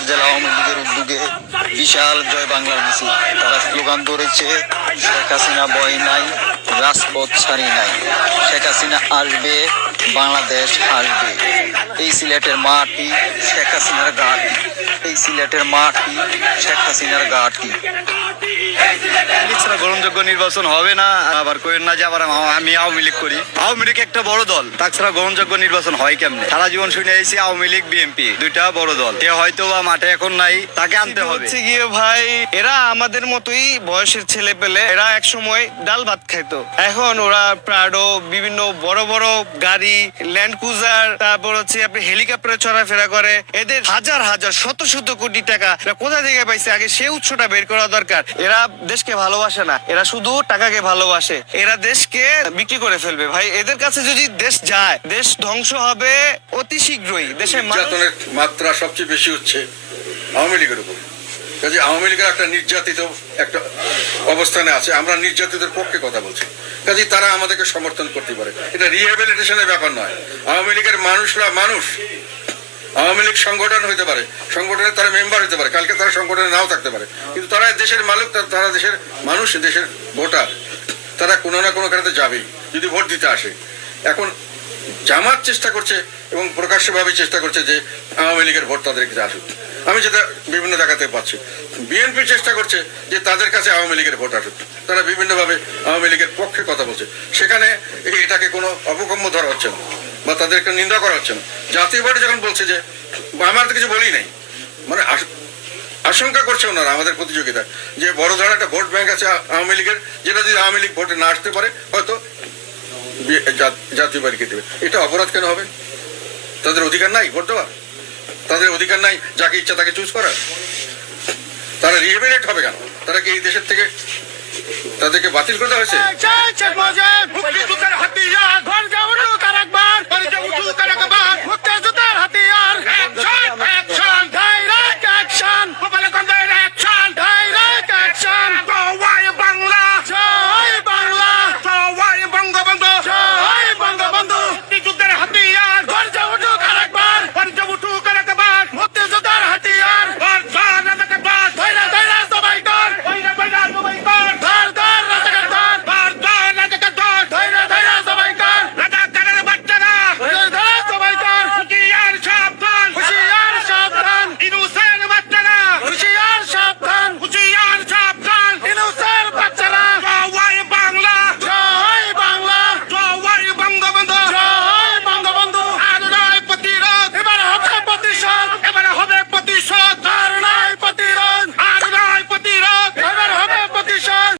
সিলেট জেলা আওয়ামী লীগের উদ্যোগে বিশাল জয় বাংলার মিছিল। তারা স্লোগান ধরেছে, শেখ হাসিনা বয় নাই, রাজপথ ছাড়ি নাই। শেখ হাসিনা আসবে, বাংলাদেশ আসবে এই সিলেটের মাটি শেখ হাসিনার ঘাটি এই সিলেটের মাটি শেখ হাসিনার ঘাটি ছাড়া গ্রহণযোগ্য নির্বাচন হবে না। আবার কইেন না যে আবার আমি আওয়ামী লীগ করি। আওয়ামী লীগ একটা বড় দল। তাছাড়া গ্রহণযোগ্য নির্বাচন হয় কেমনে? সারা জীবন শুনে এসেছি আওয়ামী লীগ বিএনপি দুইটা বড় দল। এ হয়তো বা মাঠে এখন নাই তাকে আনতে হবে। হচ্ছে গিয়ে ভাই এরা আমাদের মতোই বয়সের ছেলে পেলে এরা এক সময় ডাল ভাত খাইতো। এখন ওরা প্রাডো বিভিন্ন বড় বড় গাড়ি ল্যান্ড ক্রুজার তারপর হচ্ছে আপনি হেলিকপ্টারে চলাফেরা করে। এদের হাজার হাজার শত শত কোটি টাকা। কোথা থেকে পাইছে? আগে সে উৎসটা বের করা দরকার। এরা দেশকে ভালোবাসে না। এরা শুধু টাকাকে ভালোবাসে। এরা দেশকে বিক্রি করে ফেলবে। ভাই, এদের কাছে যদি দেশ যায়, দেশ ধ্বংস হবে অতি শীঘ্রই। দেশের নির্যাতনের মাত্রা সবচেয়ে বেশি হচ্ছে আওয়ামী লীগের উপর। কাজে আওয়ামী লীগের একটা নির্যাতিত একটা অবস্থানে আছে। আমরা নির্যাতিতের পক্ষে কথা বলছি। কাজে তারা আমাদেরকে সমর্থন করতে পারে। এটা রিহ্যাবিলিটেশনের ব্যাপার নয়। আওয়ামী লীগের মানুষরা মানুষ। আওয়ামী লীগ সংগঠন হতে পারে, সংগঠনের তারা মেম্বার হতে পারে, কালকে তারা সংগঠনে নাও থাকতে পারে। কিন্তু তারা দেশের মালিক তারা দেশের মানুষ, দেশের ভোটার, তারা কোনো না কোনো কারণে যাবেই, যদি ভোট দিতে আসে। এখন জামাত চেষ্টা করছে এবং প্রকাশ্যভাবে চেষ্টা করছে যে আওয়ামী লীগের ভোট তাদের কাছে আসুক। আমি যেটা বিভিন্ন জায়গাতে পাচ্ছি। বিএনপি চেষ্টা করছে যে তাদের কাছে আওয়ামী লীগের ভোট আসুক। তারা বিভিন্নভাবে আওয়ামী লীগের পক্ষে কথা বলছে। সেখানে এই- এটাকে কোনো অপকম্য ধরা হচ্ছে না বা তাদেরকে নিন্দা করা হচ্ছে না। জাতীয় পার্টি যখন বলছে যে, আমার তো কিছু বলি নাই মানে আশঙ্কা করছে ওনারা আমাদের প্রতিযোগিতা যে বড় ধরনের একটা ভোট ব্যাংক আছে আওয়ামী লীগের, যেটা যদি আওয়ামী লীগ ভোটে না আসতে পারে, হয়তো জাতীয় পার্টিকে দেবে। এটা অপরাধ কেন হবে? তাদের অধিকার নাই ভোট দেওয়ার? তাদের অধিকার নাই যাকে ইচ্ছা তাকে চুজ করার? তারা রিহেবিলেট হবে কেন? তারা কি এই দেশের থেকে, তাদেরকে বাতিল করতে হয়েছে?